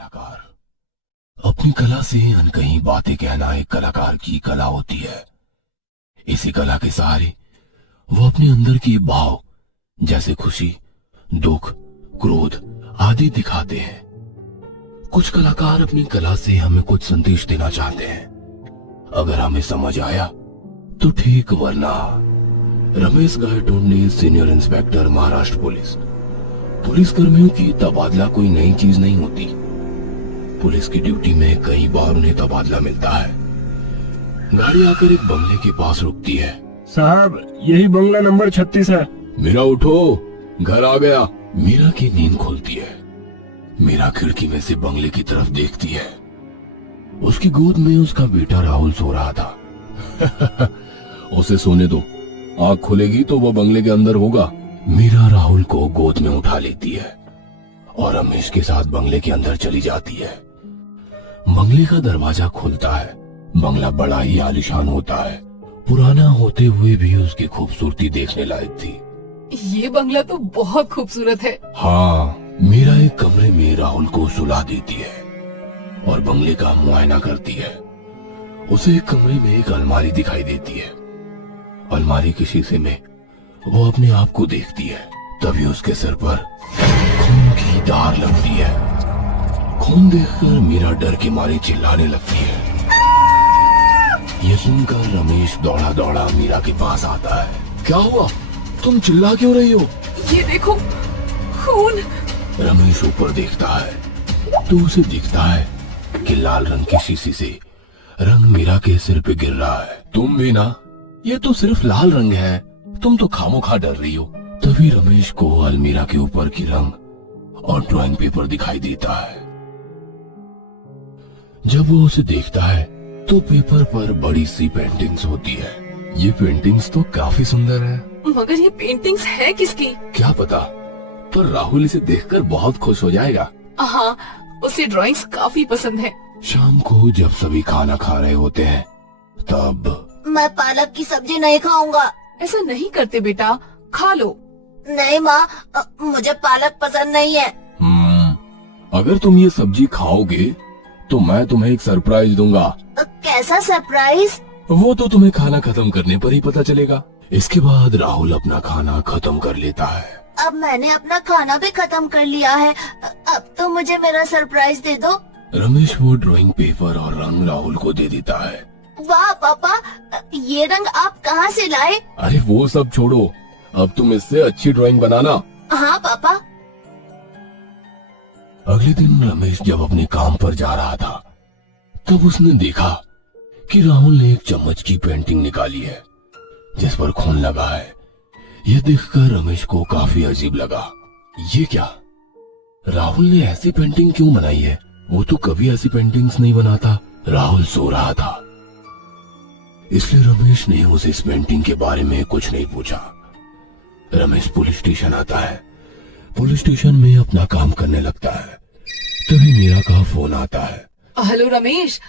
कलाकार अपनी कला से अनकही बातें कहना एक कलाकार की कला होती है। इसी कला के सहारे वो अपने अंदर के भाव जैसे खुशी, दुख, क्रोध आदि दिखाते हैं। कुछ कलाकार अपनी कला से हमें कुछ संदेश देना चाहते हैं। अगर हमें समझ आया तो ठीक, वरना Ramesh Gaitonde, senior inspector, Maharashtra police. Police कर्मियों की तबादला कोई नई चीज नहीं होती। पुलिस की ड्यूटी में कई बार उन्हें तबादला मिलता है। गाड़ी आकर एक बंगले के पास रुकती है। साहब, यही बंगला नंबर 36 है। मीरा उठो, घर आ गया। मीरा की नींद खुलती है। मीरा खिड़की में से बंगले की तरफ देखती है। उसकी गोद में उसका बेटा राहुल सो रहा था। उसे सोने दो, आंख खुलेगी तो वो बंगले के अंदर होगा। मीरा राहुल को गोद में उठा लेती है और रमेश के साथ बंगले के अंदर चली जाती है। बंगले का दरवाजा खुलता है। बंगला बड़ा ही आलीशान होता है। पुराना होते हुए भी उसकी खूबसूरती देखने लायक थी। ये बंगला तो बहुत खूबसूरत है। हाँ, मीरा एक कमरे में राहुल को सुला देती है और बंगले का मुआयना करती है। उसे एक कमरे में एक अलमारी दिखाई देती है। अलमारी के शीशे में वो अपने आप को देखती है। तभी उसके सिर पर खून की धार लगती है। खून देखकर मीरा डर के मारे चिल्लाने लगती है। ये सुनकर रमेश दौड़ा दौड़ा मीरा के पास आता है। क्या हुआ? तुम चिल्ला क्यों रही हो? ये देखो, खून। रमेश ऊपर देखता है तो उसे दिखता है कि लाल रंग की शीशी से रंग मीरा के सिर पे गिर रहा है। तुम भी ना? ये तो सिर्फ लाल रंग है, तुम तो खामोखा डर रही हो। तभी रमेश को अलमीरा के ऊपर की रंग और ड्राइंग पेपर दिखाई देता है। जब वो उसे देखता है तो पेपर पर बड़ी सी पेंटिंग्स होती है। ये पेंटिंग्स तो काफी सुंदर है। मगर ये पेंटिंग्स है किसकी? क्या पता, पर राहुल इसे देखकर बहुत खुश हो जाएगा। हाँ, उसे ड्राइंग्स काफी पसंद है। शाम को जब सभी खाना खा रहे होते हैं तब मैं पालक की सब्जी नहीं खाऊंगा। ऐसा नहीं करते बेटा, खा लो। नहीं माँ, मुझे पालक पसंद नहीं है। अगर तुम ये सब्जी खाओगे तो मैं तुम्हें एक सरप्राइज दूंगा। कैसा सरप्राइज? वो तो तुम्हें खाना खत्म करने पर ही पता चलेगा। इसके बाद राहुल अपना खाना खत्म कर लेता है। अब मैंने अपना खाना भी खत्म कर लिया है। अब तो मुझे मेरा सरप्राइज दे दो। रमेश वो ड्राइंग पेपर और रंग राहुल को दे देता है। वाह पापा, ये रंग आप कहाँ से लाए? अरे वो सब छोड़ो, अब तुम इससे अच्छी ड्राइंग बनाना। हाँ पापा। अगले दिन रमेश जब अपने काम पर जा रहा था तब उसने देखा कि राहुल ने एक चम्मच की पेंटिंग निकाली है जिस पर खून लगा है। यह देखकर रमेश को काफी अजीब लगा। ये क्या, राहुल ने ऐसी पेंटिंग क्यों बनाई है? वो तो कभी ऐसी पेंटिंग्स नहीं बनाता। राहुल सो रहा था, इसलिए रमेश ने उसे इस पेंटिंग के बारे में कुछ नहीं पूछा। रमेश पुलिस स्टेशन आता है। पुलिस स्टेशन में अपना काम करने लगता है। तभी मीरा का फोन आता है। हेलो रमेश,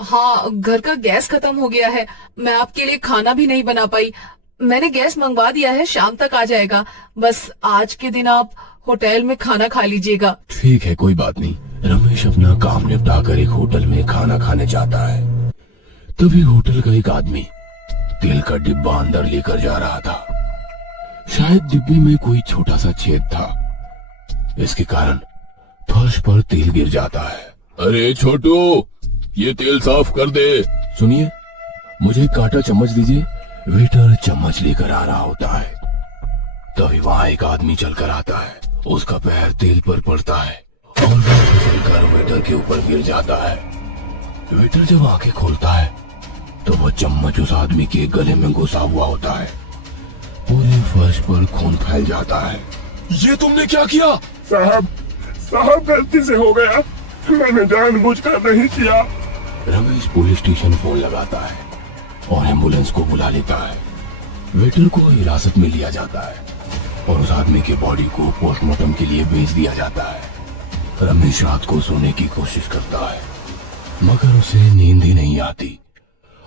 हाँ, घर का गैस खत्म हो गया है। मैं आपके लिए खाना भी नहीं बना पाई। मैंने गैस मंगवा दिया है, शाम तक आ जाएगा। बस आज के दिन आप होटल में खाना खा लीजिएगा। ठीक है, कोई बात नहीं। रमेश अपना काम निपटाकर एक होटल में खाना खाने जाता है। तभी होटल का एक आदमी तेल का डिब्बा अंदर लेकर जा रहा था। शायद डिब्बे में कोई छोटा सा छेद था, इसके कारण फर्श पर तेल गिर जाता है। अरे छोटू, ये तेल साफ कर दे। सुनिए, मुझे एक कांटा चम्मच दीजिए। वेटर चम्मच लेकर आ रहा होता है। तभी वहाँ एक आदमी चलकर आता है। उसका पैर तेल पर पड़ता है और वह फिसलकर वेटर के ऊपर गिर जाता है। वेटर जब आंखें खोलता है तो वह चम्मच उस आदमी के गले में घुसा हुआ होता है। पूरे फर्श पर खून फैल जाता है। ये तुमने क्या किया? साहब गलती से हो गया, मैंने जानबूझकर नहीं किया। रमेश पुलिस स्टेशन फोन लगाता है और एम्बुलेंस को बुला लेता है। वेटर को हिरासत में लिया जाता है और उस आदमी के बॉडी को पोस्टमार्टम के लिए भेज दिया जाता है। रमेश रात को सोने की कोशिश करता है मगर उसे नींद ही नहीं आती।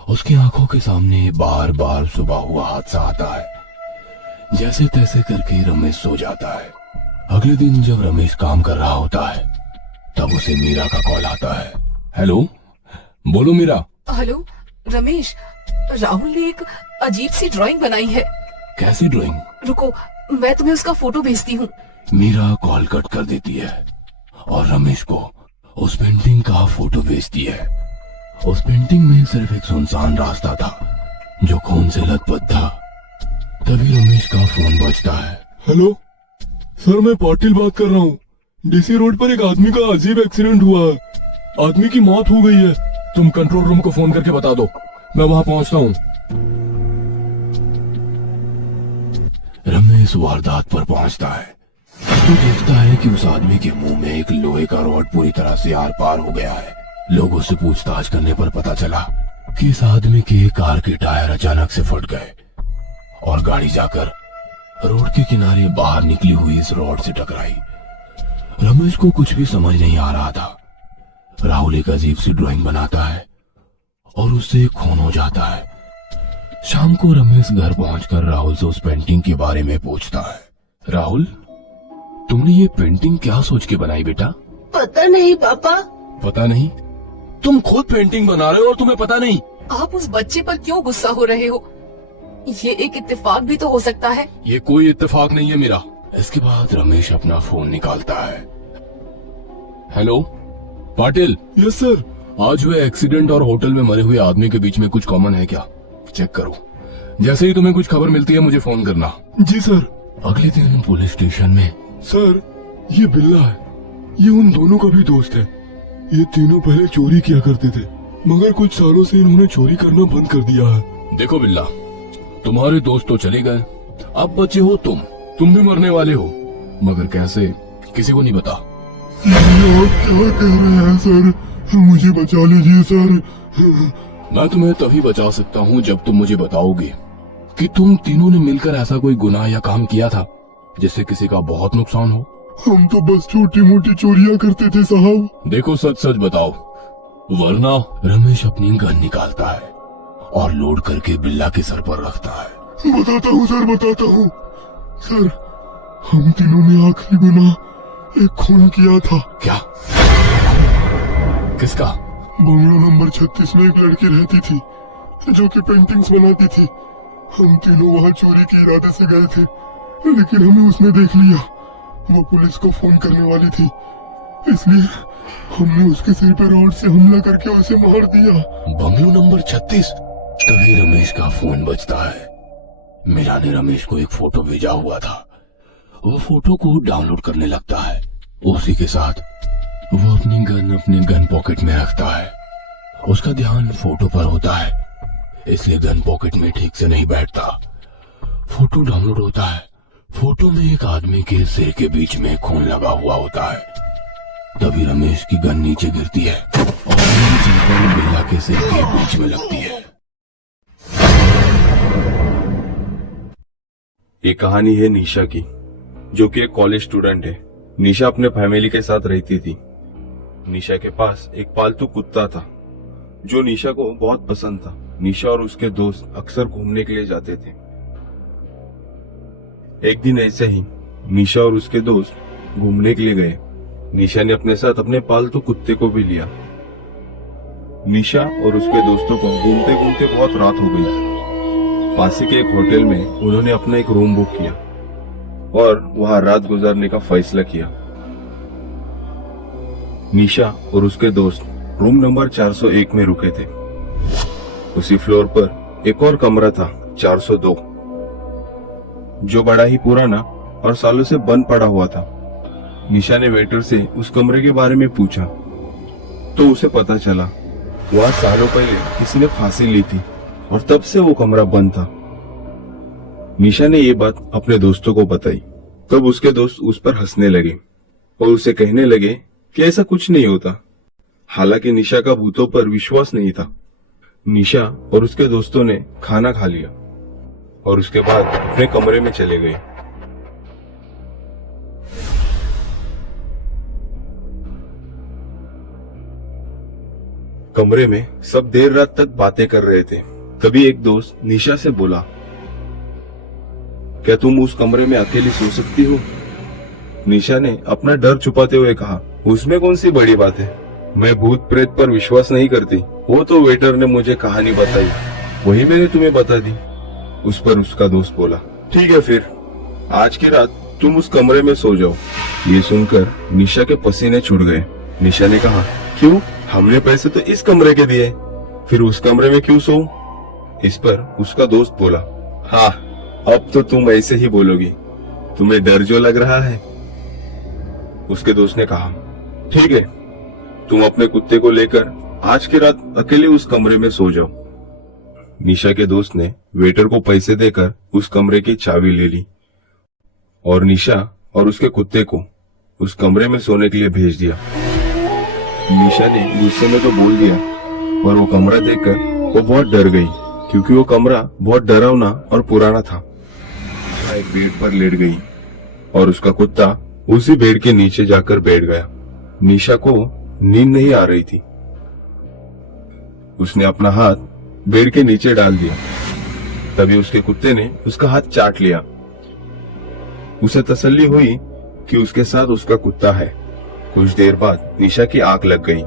उसकी आंखों के सामने बार बार सुबह हुआ हादसा आता है। जैसे तैसे करके रमेश सो जाता है। अगले दिन जब रमेश काम कर रहा होता है तब उसे मीरा का कॉल आता है। हेलो, बोलो मीरा। हेलो रमेश, राहुल ने एक अजीब सी ड्राइंग बनाई है। कैसी ड्राइंग? रुको, मैं तुम्हें उसका फोटो भेजती हूँ। मीरा कॉल कट कर देती है और रमेश को उस पेंटिंग का फोटो भेजती है। उस पेंटिंग में सिर्फ एक सुनसान रास्ता था जो खून से लथपथ था। तभी रमेश का फोन बजता है। हेलो सर, मैं पाटिल बात कर रहा हूँ। डीसी रोड पर एक आदमी का अजीब एक्सीडेंट हुआ है। आदमी की मौत हो गई है। तुम कंट्रोल रूम को फोन करके बता दो, मैं वहां पहुंचता हूँ। रमेश वारदात पर पहुंचता है तो देखता है कि उस आदमी के मुंह में एक लोहे का रॉड पूरी तरह से आर पार हो गया है। लोगों से पूछताछ करने पर पता चला कि इस आदमी के कार के टायर अचानक से फट गए और गाड़ी जाकर रोड के किनारे बाहर निकली हुई इस रॉड से टकराई। रमेश को कुछ भी समझ नहीं आ रहा था। राहुल एक अजीब सी ड्राइंग बनाता है और उससे खून हो जाता है। शाम को रमेश घर पहुंचकर राहुल से उस पेंटिंग के बारे में पूछता है। राहुल, तुमने ये पेंटिंग क्या सोच के बनाई बेटा? पता नहीं पापा। पता नहीं? तुम खुद पेंटिंग बना रहे हो और तुम्हें पता नहीं? आप उस बच्चे पर क्यों गुस्सा हो रहे हो? ये एक इत्तेफाक भी तो हो सकता है। ये कोई इत्तेफाक नहीं है मेरा। इसके बाद रमेश अपना फोन निकालता है। हेलो पाटिल। Yes sir. आज हुए एक्सीडेंट और होटल में मरे हुए आदमी के बीच में कुछ कॉमन है क्या? चेक करो। जैसे ही तुम्हें कुछ खबर मिलती है मुझे फोन करना। जी सर। अगले दिन पुलिस स्टेशन में। सर, ये बिल्ला है। ये उन दोनों का भी दोस्त है। ये तीनों पहले चोरी किया करते थे, मगर कुछ सालों से इन्होंने चोरी करना बंद कर दिया है। देखो बिल्ला, तुम्हारे दोस्त तो चले गए, अब बचे हो तुम भी मरने वाले हो, मगर कैसे किसी को नहीं पता। ये आप क्या कह रहे हैं सर? मुझे बचा लीजिए सर। मैं तुम्हें तभी बचा सकता हूँ जब तुम मुझे बताओगे कि तुम तीनों ने मिलकर ऐसा कोई गुनाह या काम किया था जिससे किसी का बहुत नुकसान हो। हम तो बस छोटी मोटी चोरियां करते थे साहब। देखो सच सच बताओ, वरना। रमेश अपनी गन निकालता है और लोड करके बिल्ला के सर पर रखता है। बताता हूँ सर, बताता हूँ सर। हम तीनों ने आखिरी गुनाह एक खून किया था। क्या? किसका? बंगलो नंबर 36 में एक लड़की रहती थी जो कि पेंटिंग्स बनाती थी। हम तीनों वहाँ चोरी के इरादे से गए थे, लेकिन हमें उसने देख लिया। वो पुलिस को फोन करने वाली थी, इसलिए हमने उसके सिर पर रॉड से हमला करके उसे मार दिया। Bungalow number 36। तभी रमेश का फोन बजता है। मीरा ने रमेश को एक फोटो भेजा हुआ था। वो फोटो को डाउनलोड करने लगता है। उसी के साथ वो अपने गन पॉकेट में रखता है। उसका ध्यान फोटो पर होता है, इसलिए गन पॉकेट में ठीक से नहीं बैठता। फोटो डाउनलोड होता है। फोटो में एक आदमी के सिर के बीच में खून लगा हुआ होता है। तभी रमेश की गन नीचे गिरती है और बिल्ला के सिर के बीच में लगती है। ये कहानी है निशा की, जो कि एक कॉलेज स्टूडेंट है। निशा अपने फैमिली के साथ रहती थी। निशा के पास एक पालतू कुत्ता था जो निशा को बहुत पसंद था। निशा और उसके दोस्त अक्सर घूमने के लिए जाते थे। एक दिन ऐसे ही निशा और उसके दोस्त घूमने के लिए गए। निशा ने अपने साथ अपने पालतू कुत्ते को भी लिया। निशा और उसके दोस्तों को घूमते घूमते बहुत रात हो गई। पास के एक होटल में उन्होंने अपना एक रूम बुक किया और वहां रात गुजारने का फैसला किया। निशा और उसके दोस्त रूम नंबर 401 में रुके थे। उसी फ्लोर पर एक और कमरा था, 402, जो बड़ा ही पुराना और सालों से बंद पड़ा हुआ था। निशा ने वेटर से उस कमरे के बारे में पूछा तो उसे पता चला वहां सालों पहले किसी ने फांसी ली थी और तब से वो कमरा बंद था। निशा ने ये बात अपने दोस्तों को बताई। तब उसके दोस्त उस पर हंसने लगे और उसे कहने लगे कि ऐसा कुछ नहीं होता। हालांकि निशा का भूतों पर विश्वास नहीं था। निशा और उसके दोस्तों ने खाना खा लिया और उसके बाद अपने कमरे में चले गए। कमरे में सब देर रात तक बातें कर रहे थे। तभी एक दोस्त निशा से बोला, क्या तुम उस कमरे में अकेली सो सकती हो? निशा ने अपना डर छुपाते हुए कहा, उसमें कौन सी बड़ी बात है? मैं भूत प्रेत पर विश्वास नहीं करती। वो तो वेटर ने मुझे कहानी बताई, वही मैंने तुम्हें बता दी। उस पर उसका दोस्त बोला, ठीक है फिर आज की रात तुम उस कमरे में सो जाओ। ये सुनकर निशा के पसीने छूट गए। निशा ने कहा, क्यों? हमने पैसे तो इस कमरे के दिए, फिर उस कमरे में क्यों सोऊं? इस पर उसका दोस्त बोला, हाँ अब तो तुम ऐसे ही बोलोगी, तुम्हें डर जो लग रहा है। उसके दोस्त ने कहा, ठीक है तुम अपने कुत्ते को लेकर आज की रात अकेले उस कमरे में सो जाओ। निशा के दोस्त ने वेटर को पैसे देकर उस कमरे की चाबी ले ली और निशा और उसके कुत्ते को उस कमरे में सोने के लिए भेज दिया। निशा ने गुस्से में तो बोल दिया, पर वो कमरा देखकर वो बहुत डर गई, क्योंकि वो कमरा बहुत डरावना और पुराना था। निशा एक बेड पर लेट गई और उसका कुत्ता उसी बेड के नीचे जाकर बैठ गया। निशा को नींद नहीं आ रही थी। उसने अपना हाथ बेड के नीचे डाल दिया। तभी उसके कुत्ते ने उसका हाथ चाट लिया। उसे तसल्ली हुई कि उसके साथ उसका कुत्ता है। कुछ देर बाद निशा की आंख लग गई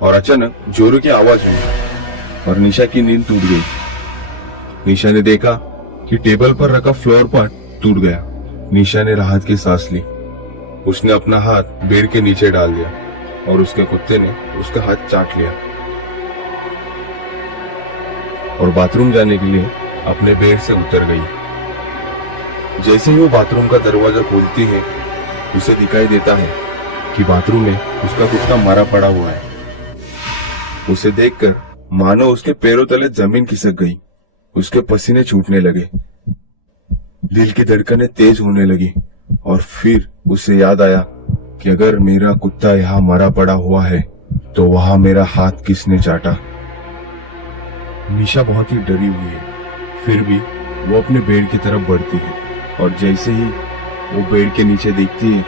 और अचानक जोरों की आवाज हुई और निशा की नींद टूट गई। निशा ने देखा कि टेबल पर रखा फ्लोर पॉट टूट गया। निशा ने राहत की सांस ली। उसने अपना हाथ बेड के नीचे डाल दिया और उसके कुत्ते ने उसका हाथ चाट लिया और बाथरूम जाने के लिए अपने बेड से उतर गई। जैसे ही वो बाथरूम का दरवाजा खोलती है, उसे दिखाई देता है कि बाथरूम में उसका कुत्ता मरा पड़ा हुआ है। उसे देखकर मानो उसके पैरों तले जमीन खिसक गई। उसके पसीने छूटने लगे, दिल की धड़कनें तेज होने लगी और फिर उसे याद आया कि अगर मेरा कुत्ता यहाँ मरा पड़ा हुआ है तो वहां मेरा हाथ किसने चाटा। निशा बहुत ही डरी हुई है, फिर भी वो अपने बेड की तरफ बढ़ती है और जैसे ही वो बेड के नीचे देखती है